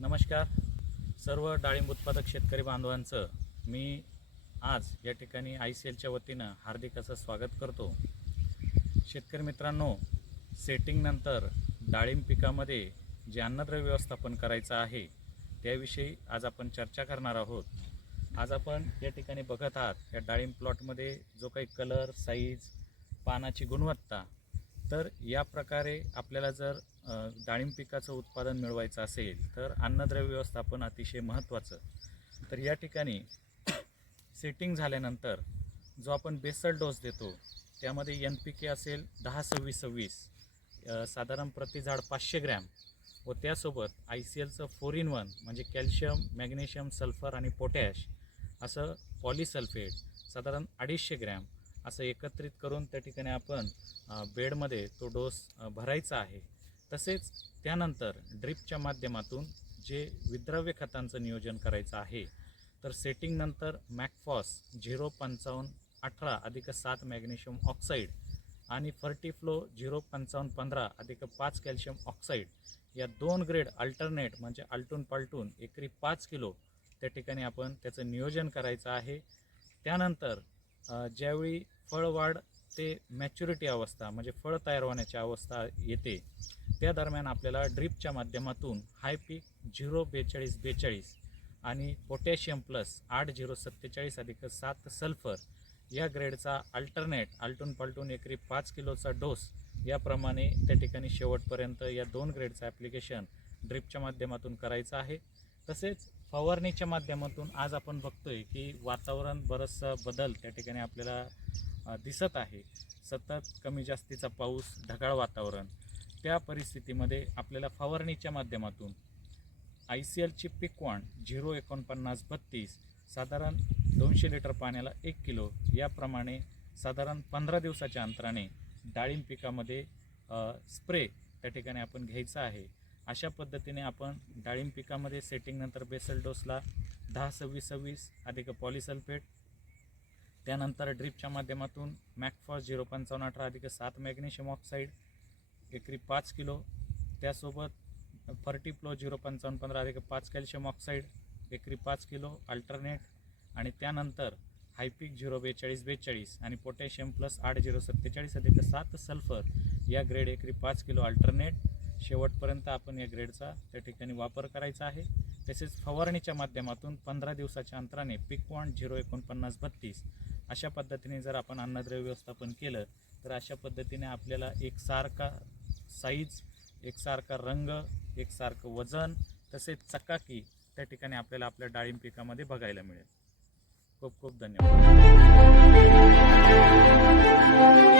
नमस्कार. सर्व डाळिंब उत्पादक शेतकरी बांधवांचं मी आज या ठिकाणी आय सी एलच्या वतीनं हार्दिक असं स्वागत करतो. शेतकरी मित्रांनो सेटिंगनंतर डाळिंब पिकामध्ये जे अन्नद्रव्य व्यवस्थापन करायचं आहे त्याविषयी आज आपण चर्चा करणार आहोत. आज आपण या ठिकाणी बघत आहात या डाळिंब प्लॉटमध्ये जो काही कलर साईज पानाची गुणवत्ता तर या प्रकारे आपल्याला जर डाळिंब पिकाचं उत्पादन मिळवायचं असेल तर अन्नद्रव्य व्यवस्थापन अतिशय महत्त्वाचं. तर या ठिकाणी सेटिंग झाल्यानंतर जो आपण बेसल डोस देतो त्यामध्ये एन पी के असेल दहा सव्वीस सव्वीस साधारण प्रति झाड पाचशे ग्रॅम व त्यासोबत आय सी एलचं फोर इन वन म्हणजे कॅल्शियम मॅग्नेशियम सल्फर आणि पोटॅश असं पॉलिसल्फेट साधारण अडीचशे ग्रॅम असं एकत्रित करून त्या ठिकाणी आपण बेडमध्ये तो डोस भरायचा आहे. तसेच त्यानंतर ड्रिपच्या माध्यमातून जे विद्रव्य खतांचं नियोजन करायचं आहे तर सेटिंगनंतर मॅकफॉस झिरो पंचावन्न अठरा अधिक सात मॅग्नेशियम ऑक्साईड आणि फर्टीफ्लो झिरो पंचावन्न पंधरा अधिक पाच कॅल्शियम ऑक्साईड या दोन ग्रेड अल्टरनेट म्हणजे आलटून पालटून एकरी पाच किलो त्या ठिकाणी आपण त्याचं नियोजन करायचं आहे. त्यानंतर ज्यावेळी फळवाढ ते मॅच्युरिटी अवस्था म्हणजे फळ तयार होण्याची अवस्था येते. त्या दरम्यान आपल्याला ड्रिपच्या माध्यमातून हाय पीक झिरो बेचाळीस बेचाळीस आणि पोटॅशियम प्लस आठ झिरो सत्तेचाळीस अधिक सात सल्फर या ग्रेडचा अल्टरनेट आलटून पालटून एकरी पाच किलोचा डोस याप्रमाणे त्या ठिकाणी शेवटपर्यंत या दोन ग्रेडचं ॲप्लिकेशन ड्रिपच्या माध्यमातून करायचं आहे. तसेच फवारणीच्या माध्यमातून आज आपण बघतोय की वातावरण बरंचसं बदल त्या ठिकाणी आपल्याला दिसत आहे. सतत कमी जास्तीचा पाऊस ढगाळ वातावरण. त्या परिस्थितीमध्ये आपल्याला फवारणीच्या माध्यमातून आय सी एलची पिकवाण झिरो एकोणपन्नास बत्तीस साधारण दोनशे लिटर पाण्याला एक किलो याप्रमाणे साधारण पंधरा दिवसाच्या अंतराने डाळिंब पिकामध्ये स्प्रे त्या ठिकाणी आपण घ्यायचा आहे. अशा पद्धतीने आपण डाळिंब पिकामध्ये सेटिंगनंतर बेसल डोसला दहा सव्वीस सव्वीस अधिक पॉलिसल्फेट त्यानंतर ड्रिपच्या माध्यमातून मॅकफॉस झिरो पंचावन्न अठरा अधिक सात मॅग्नेशियम ऑक्साईड एकरी पाच किलो. त्यासोबत फर्टीप्लो झिरो पंचावन्न पंधरा अधिक पाच कॅल्शियम ऑक्साईड एकरी पाच किलो अल्टरनेट आणि त्यानंतर हायपिक झिरो बेचाळीस बेचाळीस आणि पोटॅशियम प्लस आठ झिरो सत्तेचाळीस अधिक सात सल्फर या ग्रेड एकरी पाच किलो अल्टरनेट शेवटपर्यंत आपण या ग्रेडचा त्या ठिकाणी वापर करायचा आहे. तसेच फवारणीच्या माध्यमातून पंधरा दिवसाच्या अंतराने पिकवॉन झिरो एकोणपन्नास बत्तीस अशा पद्धतीने जर आपण अन्नद्रव्य व्यवस्थापन केलं तर अशा पद्धतीने आपल्याला एकसारखा साईज एकसारखा रंग एकसारखं वजन तसेच चकाकी त्या ठिकाणी आपल्याला आपल्या डाळिंब पिकामध्ये बघायला मिळेल. खूप खूप धन्यवाद.